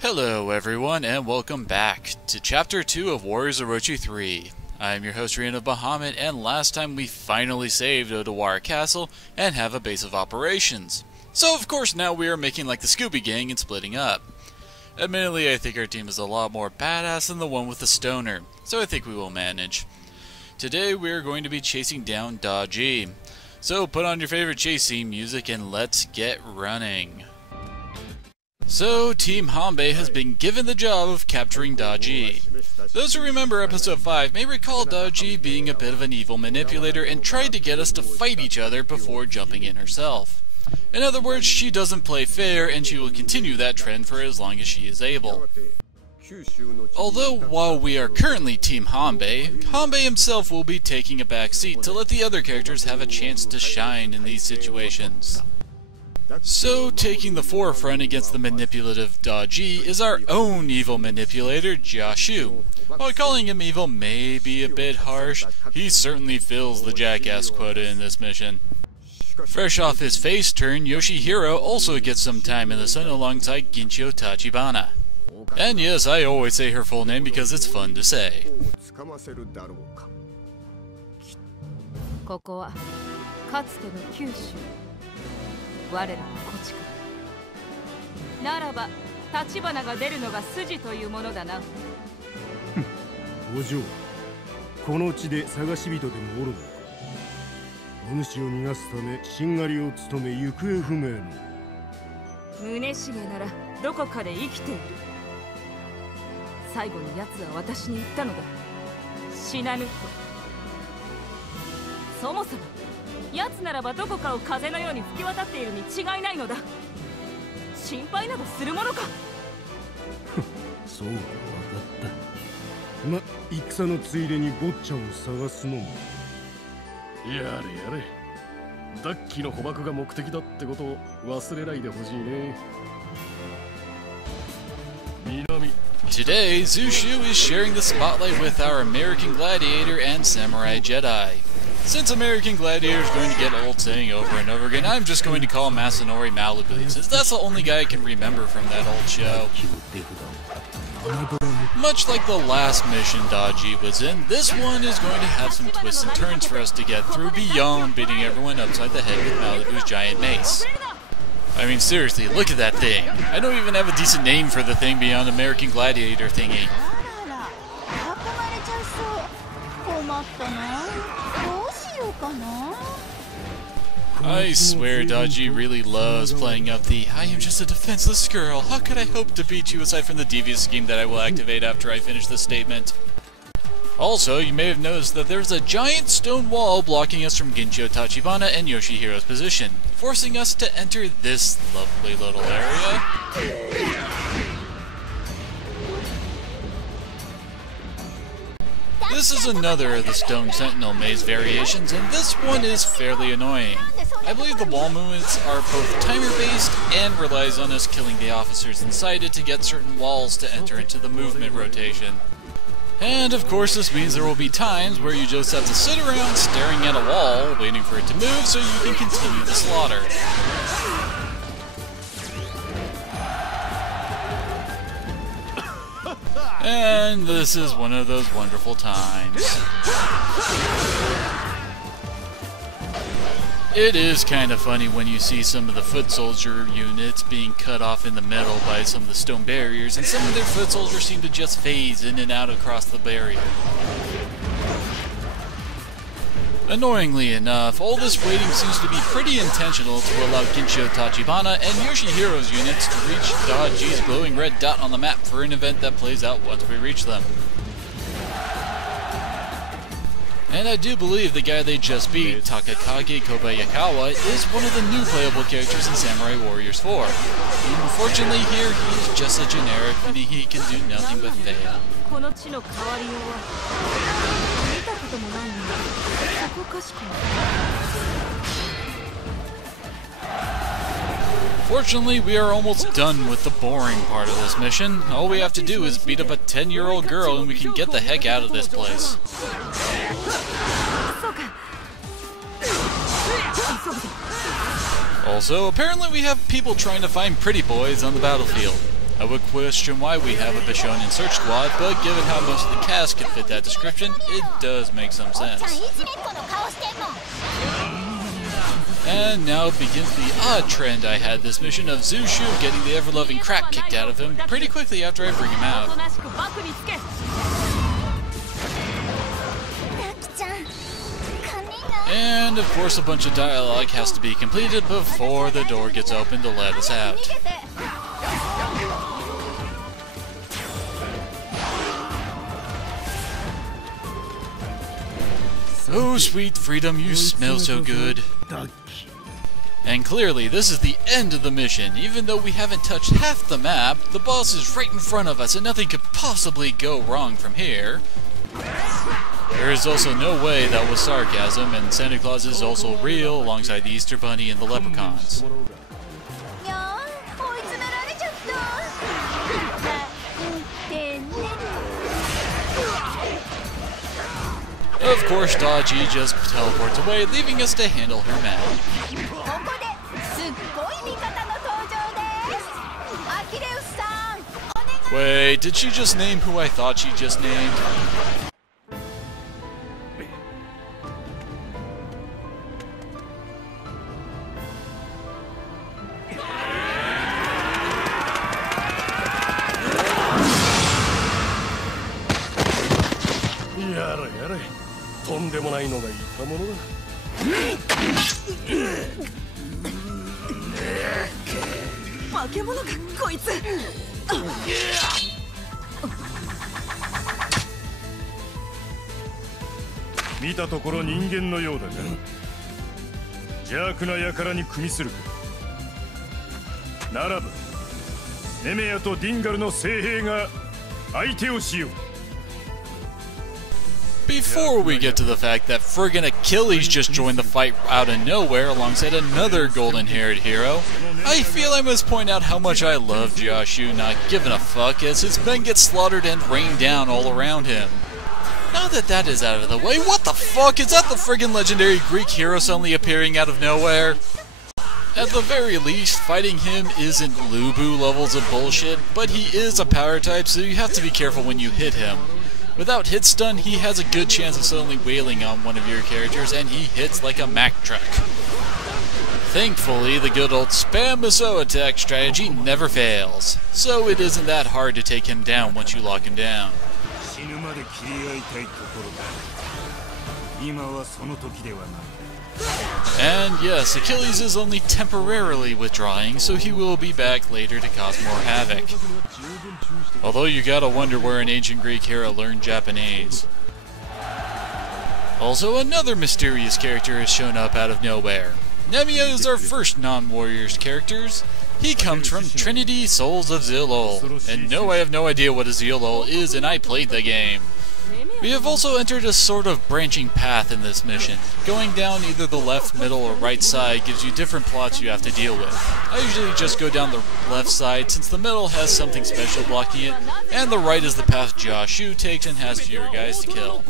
Hello everyone, and welcome back to Chapter 2 of Warriors Orochi 3. I am your host Rian of Bahamut, and last time we finally saved Odawara Castle and have a base of operations. So of course now we are making like the Scooby Gang and splitting up. Admittedly, I think our team is a lot more badass than the one with the stoner, so I think we will manage. Today we are going to be chasing down Daji. So put on your favorite chase scene music and let's get running. So, Team Hanbei has been given the job of capturing Daji. Those who remember episode 5 may recall Daji being a bit of an evil manipulator and tried to get us to fight each other before jumping in herself. In other words, she doesn't play fair, and she will continue that trend for as long as she is able. Although, while we are currently Team Hanbei, Hanbei himself will be taking a back seat to let the other characters have a chance to shine in these situations. So, taking the forefront against the manipulative Daji is our own evil manipulator, Kyushu. While calling him evil may be a bit harsh, he certainly fills the jackass quota in this mission. Fresh off his face turn, Yoshihiro also gets some time in the sun alongside Gincho Tachibana. And yes, I always say her full name because it's fun to say. ここはかつての九州我らの故地かならば立花が出るのが筋というものだなお嬢この地で探し人でもおるのかお主を逃がすためしんがりを務め行方不明の宗重ならどこかで生きている最後に奴は私に言ったのだ死なぬとそもそも奴ならばどこかを風のように吹き渡っているに違いないのだ心配などするものかそうか分かった戦のついでに坊ちゃんを探すのもやれやれダッキーの捕獲が目的だってことを忘れないでほしいね南 Today, Zushu is sharing the spotlight with our American Gladiator and Samurai Jedi. Since American Gladiator is going to get old saying over and over again, I'm just going to call Masanori Malibu, since that's the only guy I can remember from that old show. Much like the last mission Daji was in, this one is going to have some twists and turns for us to get through beyond beating everyone upside the head with Malibu's giant mace. I mean, seriously, look at that thing. I don't even have a decent name for the thing beyond American Gladiator thingy. I swear Daji really loves playing up the I am just a defenseless girl, how could I hope to beat you aside from the devious scheme that I will activate after I finish this statement. Also, you may have noticed that there's a giant stone wall blocking us from Gincho Tachibana and Yoshihiro's position, forcing us to enter this lovely little area. This is another of the Stone Sentinel maze variations, and this one is fairly annoying. I believe the wall movements are both timer-based and relies on us killing the officers inside it to get certain walls to enter into the movement rotation. And of course this means there will be times where you just have to sit around staring at a wall, waiting for it to move so you can continue the slaughter. And this is one of those wonderful times. It is kind of funny when you see some of the foot soldier units being cut off in the middle by some of the stone barriers, and some of their foot soldiers seem to just phase in and out across the barrier. Annoyingly enough, all this waiting seems to be pretty intentional to allow Gincho Tachibana and Yoshihiro's units to reach Daji's glowing red dot on the map for an event that plays out once we reach them. And I do believe the guy they just beat, Takakage Kobayakawa, is one of the new playable characters in Samurai Warriors 4. Unfortunately here, he's just a generic, meaning he can do nothing but fail. Fortunately, we are almost done with the boring part of this mission. All we have to do is beat up a 10-year-old girl and we can get the heck out of this place. Also, apparently we have people trying to find pretty boys on the battlefield. I would question why we have a Bishonen search squad, but given how most of the cast can fit that description, it does make some sense. And now begins the odd trend I had this mission of Zushu getting the ever-loving crap kicked out of him pretty quickly after I bring him out. And of course a bunch of dialogue has to be completed before the door gets open to let us out. Oh, sweet freedom, you smell so good. And clearly, this is the end of the mission. Even though we haven't touched half the map, the boss is right in front of us and nothing could possibly go wrong from here. There is also no way that was sarcasm, and Santa Claus is also real alongside the Easter Bunny and the leprechauns. Of course, Dodgy just teleports away, leaving us to handle her magic. Wait, did she just name who I thought she just named?見たところ人間のようだが、邪悪な輩に組みするか。ならば、ネメヤとディンガルの精兵が相手をしよう。Before we get to the fact that friggin' Achilles just joined the fight out of nowhere alongside another golden-haired hero, I feel I must point out how much I love Kyushu not giving a fuck as his men get slaughtered and rained down all around him. Now that that is out of the way, what the fuck? Is that the friggin' legendary Greek hero suddenly appearing out of nowhere? At the very least, fighting him isn't Lubu levels of bullshit, but he is a power type, so you have to be careful when you hit him. Without hit stun, he has a good chance of suddenly wailing on one of your characters, and he hits like a Mack truck. Thankfully, the good old spam Miso attack strategy never fails, so it isn't that hard to take him down once you lock him down. And yes, Achilles is only temporarily withdrawing, so he will be back later to cause more havoc. Although you gotta wonder where an ancient Greek hero learned Japanese. Also, another mysterious character has shown up out of nowhere. Nemiya is our first non-warriors characters. He comes from Trinity Souls of Zilol. And no, I have no idea what a Zilol is, and I played the game. We have also entered a sort of branching path in this mission. Going down either the left, middle, or right side gives you different plots you have to deal with. I usually just go down the left side since the middle has something special blocking it, and the right is the path Kyushu takes and has fewer guys to kill.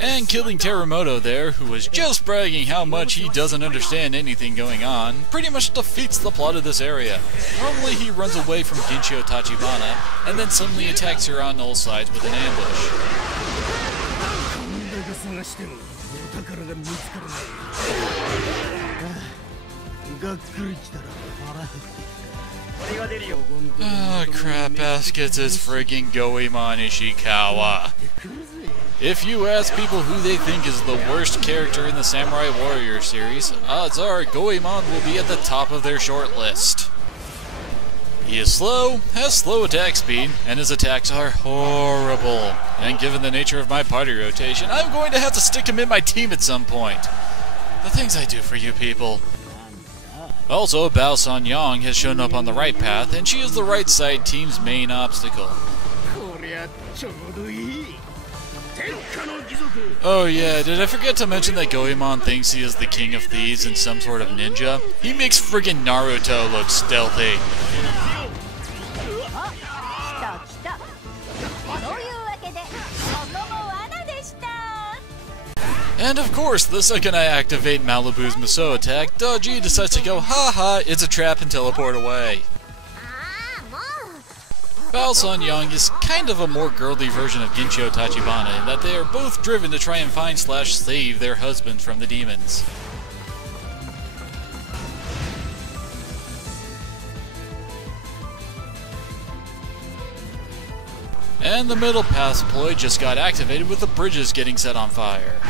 And killing Terremoto there, who was just bragging how much he doesn't understand anything going on, pretty much defeats the plot of this area. Normally he runs away from Ginshio Tachibana, and then suddenly attacks her on all sides with an ambush. Ah, crap baskets is friggin' Goemon Ishikawa. If you ask people who they think is the worst character in the Samurai Warrior series, odds are Goemon will be at the top of their short list. He is slow, has slow attack speed, and his attacks are horrible. And given the nature of my party rotation, I'm going to have to stick him in my team at some point. The things I do for you people. Also, Bao Sanyang has shown up on the right path, and she is the right side team's main obstacle. Oh yeah, did I forget to mention that Goemon thinks he is the king of thieves and some sort of ninja? He makes friggin' Naruto look stealthy. And of course, the second I activate Malibu's Musou attack, Daji decides to go, haha, it's a trap, and teleport away. Bao Sun Young is kind of a more girly version of Gincho Tachibana in that they are both driven to try and find / save their husbands from the demons. And the middle pass ploy just got activated with the bridges getting set on fire.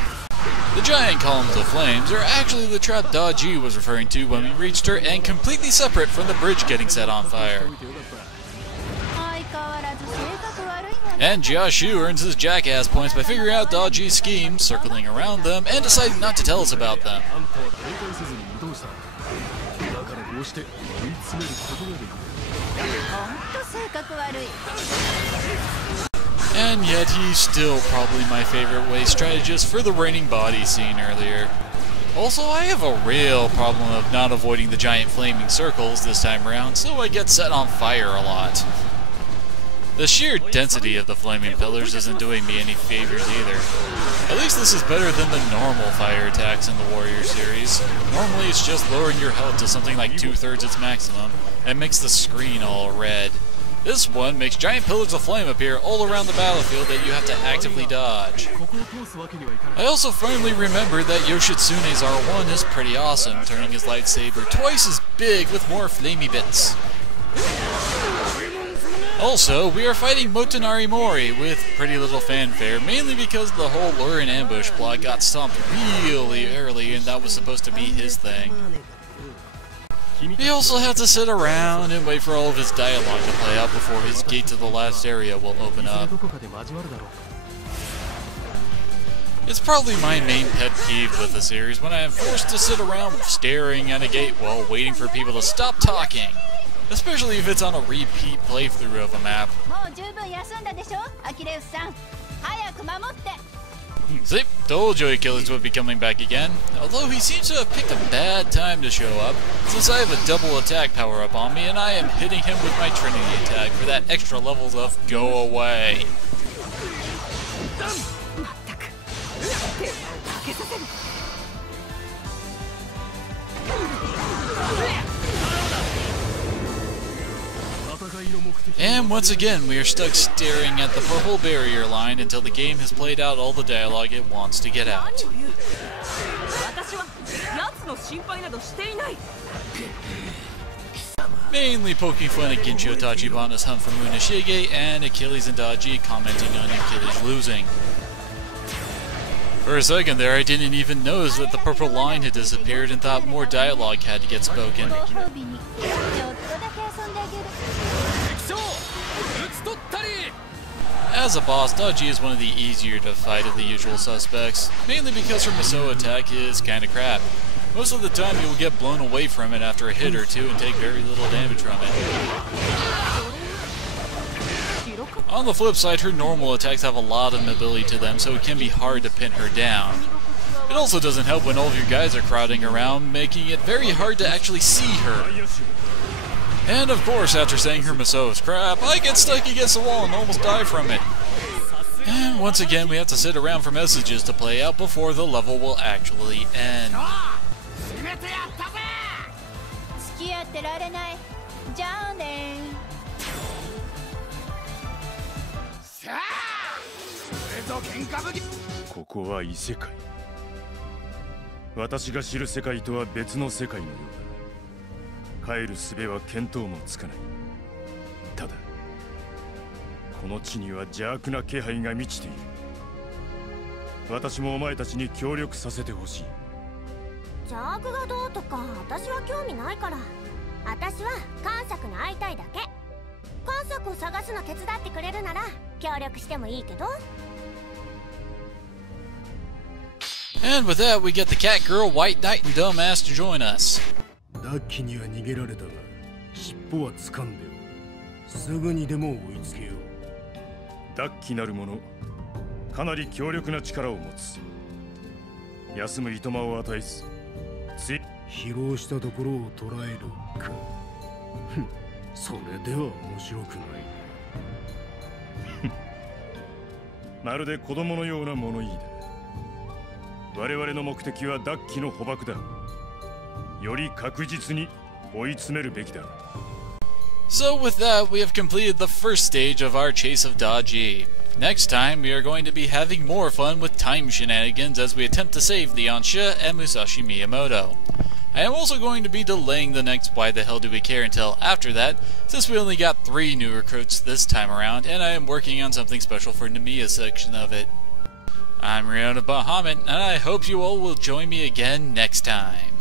The giant columns of flames are actually the trap Daji was referring to when we reached her, and completely separate from the bridge getting set on fire. And Kyushu earns his jackass points by figuring out Daji's schemes, circling around them, and deciding not to tell us about them. And yet he's still probably my favorite way strategist for the raining body scene earlier. Also, I have a real problem of not avoiding the giant flaming circles this time around, so I get set on fire a lot. The sheer density of the flaming pillars isn't doing me any favors either. At least this is better than the normal fire attacks in the Warrior series. Normally it's just lowering your health to something like 2/3 its maximum, and makes the screen all red. This one makes giant pillars of flame appear all around the battlefield that you have to actively dodge. I also finally remembered that Yoshitsune's R1 is pretty awesome, turning his lightsaber twice as big with more flamey bits. Also, we are fighting Motonari Mori with pretty little fanfare, mainly because the whole lure and ambush plot got stomped really early and that was supposed to be his thing. We also have to sit around and wait for all of his dialogue to play out before his gate to the last area will open up. It's probably my main pet peeve with the series when I am forced to sit around staring at a gate while waiting for people to stop talking. Especially if it's on a repeat playthrough of a map. See, told you Achilles would be coming back again. Although he seems to have picked a bad time to show up, since I have a double attack power up on me and I am hitting him with my Trinity attack for that extra levels of go away. And once again, we are stuck staring at the purple barrier line until the game has played out all the dialogue it wants to get out. Mainly poking fun at Gincho Tachibana's hunt for Munashige and Achilles and Daji commenting on Achilles losing. For a second there, I didn't even notice that the purple line had disappeared and thought more dialogue had to get spoken. As a boss, Daji is one of the easier to fight of the usual suspects, mainly because her Musou attack is kinda crap. Most of the time you will get blown away from it after a hit or two and take very little damage from it. On the flip side, her normal attacks have a lot of mobility to them, so it can be hard to pin her down. It also doesn't help when all of your guys are crowding around, making it very hard to actually see her. And of course, after saying her Musou is crap, I get stuck against the wall and almost die from it. And once again, we have to sit around for messages to play out before the level will actually end. And with that, we get the cat girl, white knight, and dumbass to join us. 我々の目的はダッキの捕獲だ。より確実に追い詰めるべきだ。So with that, we have completed the first stage of our chase of Daji. Next time, we are going to be having more fun with time shenanigans as we attempt to save the Onsha and Musashi Miyamoto. I am also going to be delaying the next Why the Hell Do We Care until after that, since we only got 3 new recruits this time around, and I am working on something special for Namiya's section of it. I'm Riona Bahamut, and I hope you all will join me again next time.